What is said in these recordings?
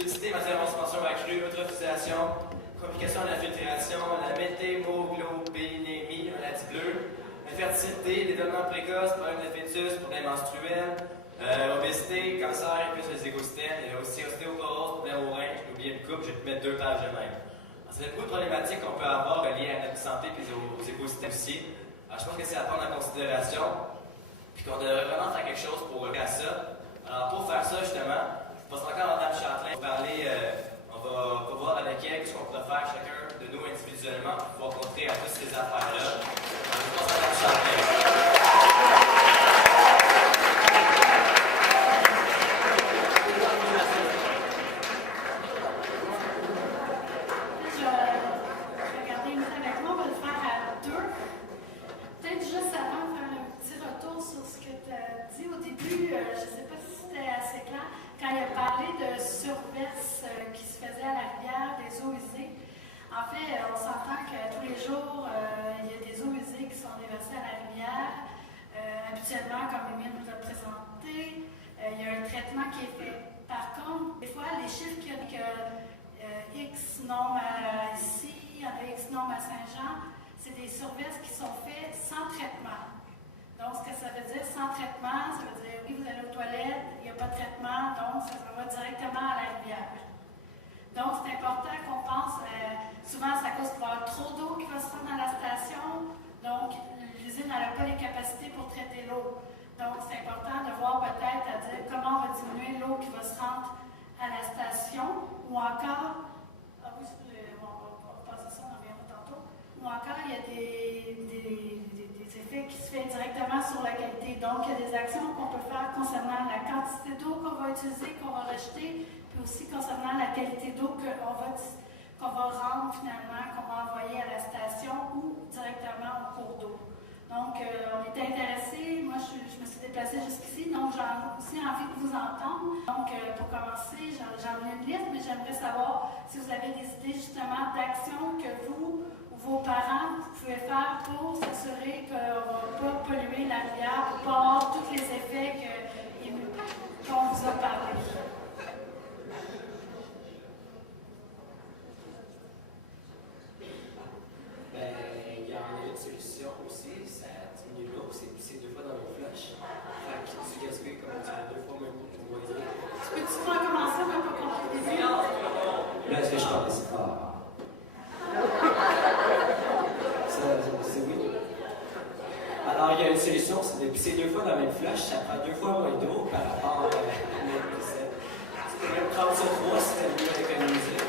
Fluidité, matière en suspension accrue, eutrophisation, complications de la filtration, la méthémoglobinémie, maladie bleue, infertilité, développement précoce, problème de fœtus, problème menstruel, obésité, cancer, plus les écosystèmes, et aussi ostéoporose, problème au rein, j'ai oublié une coupe, je vais te mettre 2 pages de même. C'est beaucoup de problématiques qu'on peut avoir liées à notre santé et aux écosystèmes aussi. Alors, je pense que c'est à prendre en considération, puis qu'on devrait vraiment faire quelque chose pour relever à ça. Alors, pour faire ça, justement, je passe encore à Mme Châtelain pour parler, on va voir avec elle ce qu'on pourrait faire chacun de nous individuellement pour pouvoir contrer à toutes ces affaires-là. Alors, je passe à Mme Châtelain. En fait, on s'entend que tous les jours, il y a des eaux usées qui sont déversées à la rivière. Habituellement, comme Émile nous a présenté, il y a un traitement qui est fait. Par contre, des fois, les chiffres qu'il y a que X nombre ici, il y en a X nombre à Saint-Jean, c'est des surveillances qui sont faites sans traitement. Donc, ce que ça veut dire sans traitement, ça veut dire oui, vous allez aux toilettes, il n'y a pas de traitement, donc ça va directement à la rivière. Donc, c'est important qu'on pense, souvent c'est à cause qu'il va y avoir trop d'eau qui va se rendre dans la station, donc l'usine n'a pas les capacités pour traiter l'eau. Donc, c'est important de voir peut-être à dire comment on va diminuer l'eau qui va se rendre à la station, ou encore, on va passer ça, on en reviendra tantôt, ou encore il y a des effets qui se font directement sur la qualité. Donc, il y a des actions qu'on peut faire concernant la quantité d'eau qu'on va utiliser, qu'on va rejeter, puis aussi concernant la qualité d'eau qu'on va rendre finalement, qu'on va envoyer à la station ou directement au cours d'eau. Donc, on était intéressés. Moi, je me suis déplacée jusqu'ici, donc j'ai aussi envie de vous entendre. Donc, pour commencer, j'en ai une liste, mais j'aimerais savoir si vous avez des idées justement d'actions que vous ou vos parents vous pouvez faire pour s'assurer qu'on ne va pas polluer la rivière, pour pas avoir tous les effets qu'on vous a parlé. Il y en a une solution aussi, ça diminue l'eau, c'est pisser 2 fois dans le flush. Fait que tu gaspilles comme tu as 2 fois même pour boire. Peux-tu recommencer, on va pas concrétiser? Là, est-ce que je parle assez fort? C'est oui. Alors, il y a une solution, c'est de pisser 2 fois dans le même flush, ça prend 2 fois moins d'eau par rapport à la piscine. Tu peux même prendre ça 3 si tu as mieux économiser.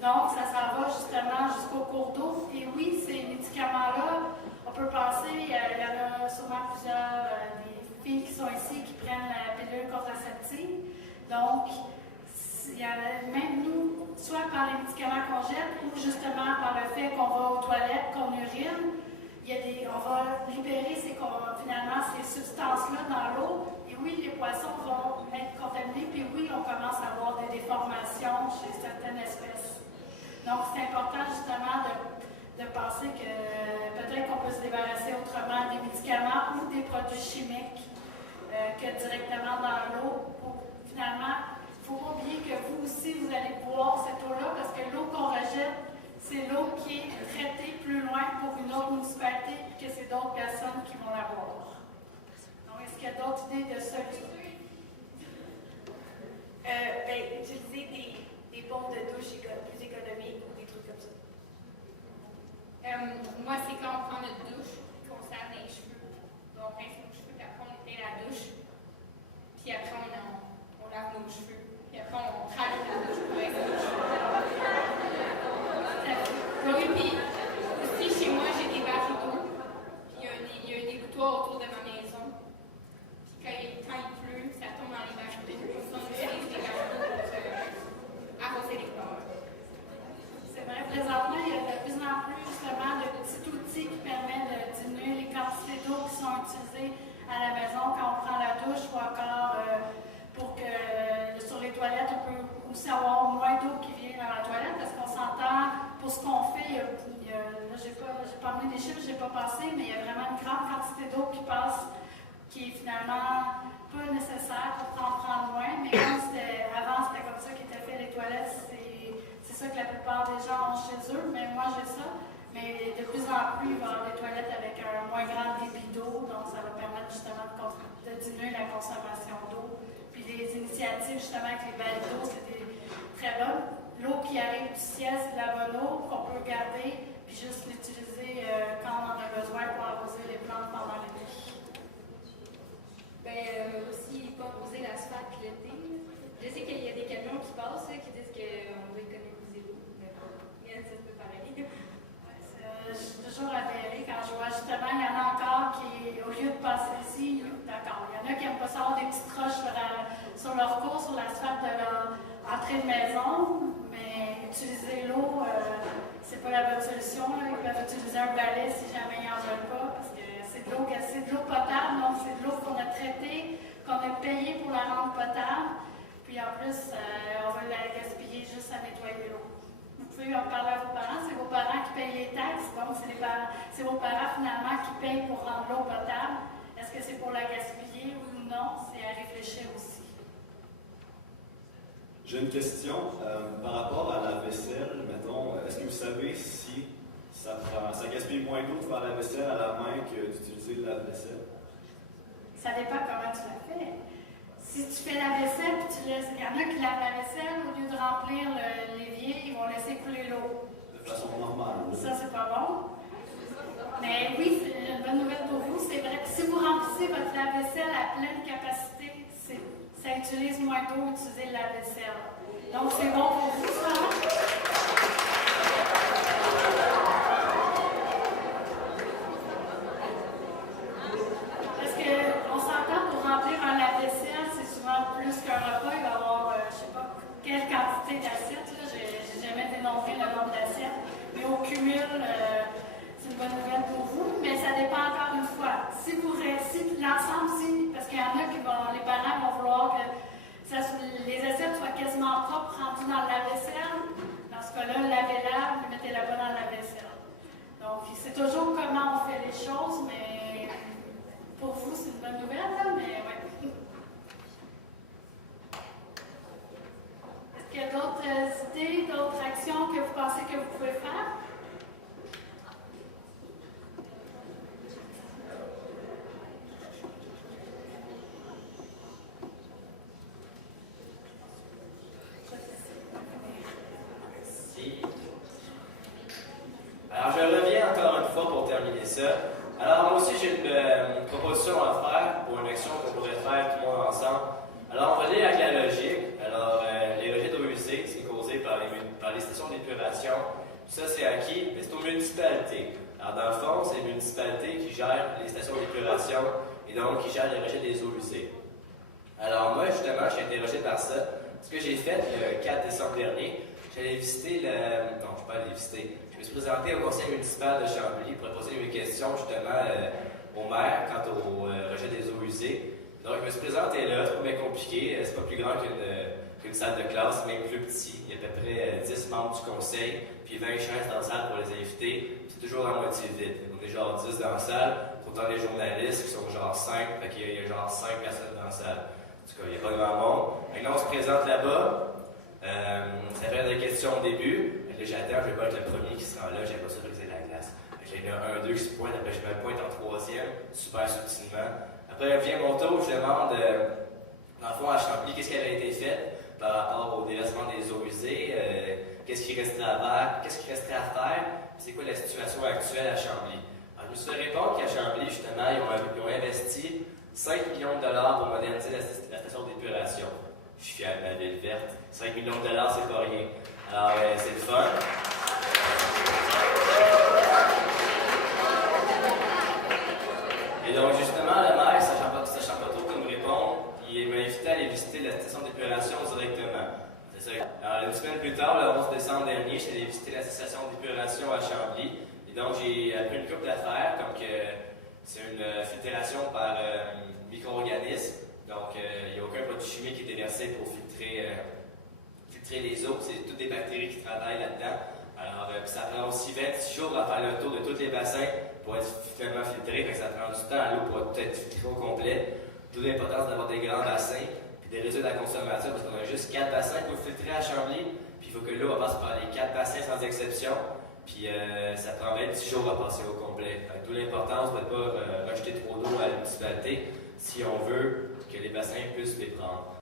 Donc, ça s'en va justement jusqu'au cours d'eau. Et oui, ces médicaments-là, on peut penser, il y en a sûrement plusieurs, des filles qui sont ici qui prennent la pilule contraceptive. Donc, il y a même nous, soit par les médicaments qu'on jette ou justement par le fait qu'on va aux toilettes, qu'on urine, on va libérer finalement ces substances-là dans l'eau. Et oui, les poissons vont être contaminés, puis oui, on commence à avoir des déformations chez certaines espèces. Donc, c'est important justement de penser que peut-être qu'on peut se débarrasser autrement des médicaments ou des produits chimiques que directement dans l'eau. Finalement, il ne faut pas oublier que vous aussi, vous allez boire cette eau-là parce que l'eau qu'on rejette, c'est l'eau qui est traitée plus loin pour une autre municipalité et que c'est d'autres personnes qui vont la boire. Donc, est-ce qu'il y a d'autres idées de solutions? Utiliser des pompes de douche plus économiques ou des trucs comme ça. Moi, c'est quand on prend notre douche, qu'on se lave les cheveux. Donc, on rince nos cheveux, puis après, on éteint la douche. Puis après, on lave nos cheveux. Puis après, on traverse la douche pour rincer nos cheveux. Oui, puis aussi, chez moi, j'ai des barils d'eau. Puis il y a un dégouttoir autour de ma maison. Puis quand il pleut, ça tombe dans les barils d'eau. On utilise les barils d'eau pour arroser les fleurs. C'est vrai, présentement, il y a de plus en plus justement de petits outils qui permettent de diminuer les quantités d'eau qui sont utilisées à la maison quand on prend la douche ou encore pour que sur les toilettes, on peut aussi avoir moins d'eau qui vient dans la toilette parce qu'on s'entend pour ce qu'on fait. Là, j'ai pas amené des chiffres, je n'ai pas passé, mais il y a vraiment une grande quantité d'eau qui passe qui est finalement pas nécessaire pour en prendre moins, mais avant c'était comme ça qu'étaient fait les toilettes, c'est ça que la plupart des gens ont chez eux, mais moi j'ai ça. Mais de plus en plus, il va y avoir des toilettes avec un moins grand débit d'eau, donc ça va permettre justement de diminuer la consommation d'eau. Puis les initiatives justement avec les balles d'eau, c'était très bonnes. L'eau qui arrive du ciel, c'est de la bonne eau qu'on peut garder, puis juste l'utiliser quand on en a besoin pour arroser les plantes pendant l'été. Aussi, pas arroser l'asphalte l'été. Je sais qu'il y a des camions qui passent qui disent qu'on doit économiser l'eau, mais ça peut pareil. Je suis toujours avérée quand je vois justement, il y en a encore qui, au lieu de passer ici, d'accord, il y en a qui n'aiment pas savoir des petites roches sur leur cours, sur l'asphalte de leur entrée de maison, mais utiliser l'eau, c'est pas la bonne solution. Là. Ils peuvent utiliser un balai si jamais ils n'en veulent pas, parce que c'est de l'eau potable, donc c'est de l'eau qu'on a traitée, qu'on a payée pour la rendre potable, puis en plus, on va la gaspiller juste à nettoyer l'eau. Vous pouvez en parler à vos parents, c'est vos parents qui payent les taxes, donc c'est vos parents finalement qui payent pour rendre l'eau potable. Est-ce que c'est pour la gaspiller ou non? C'est à réfléchir aussi. J'ai une question par rapport à la vaisselle, mettons, est-ce que vous savez si ça gaspille moins d'eau de faire la vaisselle à la main que d'utiliser le lave-vaisselle? Ça dépend comment tu la fais. Si tu fais la vaisselle, puis tu laisses, il y en a qui lavent la vaisselle, au lieu de remplir l'évier, ils vont laisser couler l'eau. De façon normale. Ça, c'est pas bon. Mais oui, c'est une bonne nouvelle pour vous. C'est vrai que si vous remplissez votre lave-vaisselle à pleine capacité, ça utilise moins d'eau utiliser le lave-vaisselle. Donc, c'est bon pour vous, ça. Parce qu'on s'entend pour remplir un lave-vaisselle, c'est souvent plus qu'un repas. Il va y avoir, je ne sais pas quelle quantité d'assiettes. Je n'ai jamais dénombré le nombre d'assiettes. Mais au cumul, c'est une bonne nouvelle pour vous. Mais ça dépend encore une fois. Si l'ensemble, parce qu'il y en a les parents vont vouloir que les assiettes soient quasiment propres, rendues dans le lave-vaisselle. Dans ce cas-là, lavez-la, mettez-la pas dans le lave-vaisselle. Donc, c'est toujours comment on fait les choses, mais pour vous, c'est une bonne nouvelle, là, mais ouais. Est-ce qu'il y a d'autres idées, d'autres actions que vous pensez que vous pouvez faire? Alors, je reviens encore une fois pour terminer ça. Alors, moi aussi, j'ai une proposition à faire pour une action qu'on pourrait faire tout le monde ensemble. Alors, on va lire avec la logique. Alors, les rejets d'eau usée, c'est causé par les stations d'épuration. Tout ça, c'est à qui? C'est aux municipalités. Alors, dans le fond, c'est les municipalités qui gèrent les stations d'épuration et donc qui gèrent les rejets des eaux usées. Alors, moi, justement, j'ai été interrogé par ça. Ce que j'ai fait le 4 décembre dernier, j'allais visiter non, je ne suis pas allé visiter. Je me suis présenté au conseil municipal de Chambly pour poser une question justement au maire quant au rejet des eaux usées. Donc, je me suis présenté là, c'est pas bien compliqué, c'est pas plus grand qu'une salle de classe, même plus petit. Il y a à peu près 10 membres du conseil, puis 20 chaises dans la salle pour les invités. C'est toujours à moitié vide. On est genre 10 dans la salle, autant les journalistes qui sont genre 5, fait qu'il y a genre 5 personnes dans la salle. En tout cas, il n'y a pas grand monde. Maintenant, on se présente là-bas. Ça fait des questions au début. Là, j'attends, je vais pas être le premier qui sera là, j'aime pas ça briser la glace. Il y en a un, deux qui se pointent, après je me pointe en troisième, super subtilement. Après, vient mon tour, je demande, dans le fond, à Chambly, qu'est-ce qui avait été fait par rapport au déversement des eaux usées, qu'est-ce qui resterait à faire, qu'est-ce qui resterait à faire, c'est quoi la situation actuelle à Chambly. Alors, je me suis fait répondre qu'à Chambly, justement, ils ont investi 5 millions de dollars pour moderniser la station d'épuration. Je suis fier de ma ville verte. 5 millions de dollars, c'est pas rien. Alors, c'est le fun. Et donc, justement, le maire, sachant pas trop comment répondre, il m'a invité à aller visiter la station d'épuration directement. C'est ça. Alors, une semaine plus tard, le 11 décembre dernier, je suis allé visiter la station d'épuration à Chambly. Et donc, j'ai appris une couple d'affaires, comme que c'est une filtration par micro-organismes. Donc, il n'y a aucun produit chimique qui est déversé pour filtrer les eaux. C'est toutes des bactéries qui travaillent là-dedans. Alors, ça prend aussi 26 jours à faire le tour de tous les bassins pour être finalement filtré. Donc, ça prend du temps à l'eau pour être filtré au complet. D'où l'importance d'avoir des grands bassins et des réduire la consommation parce qu'on a juste 4 bassins pour filtrer à Chambly. Puis, il faut que l'eau passe par les 4 bassins sans exception. Puis, ça prend 26 jours à passer au complet. D'où l'importance de ne pas rejeter trop d'eau à la municipalité si on veut que les bassins puissent les prendre.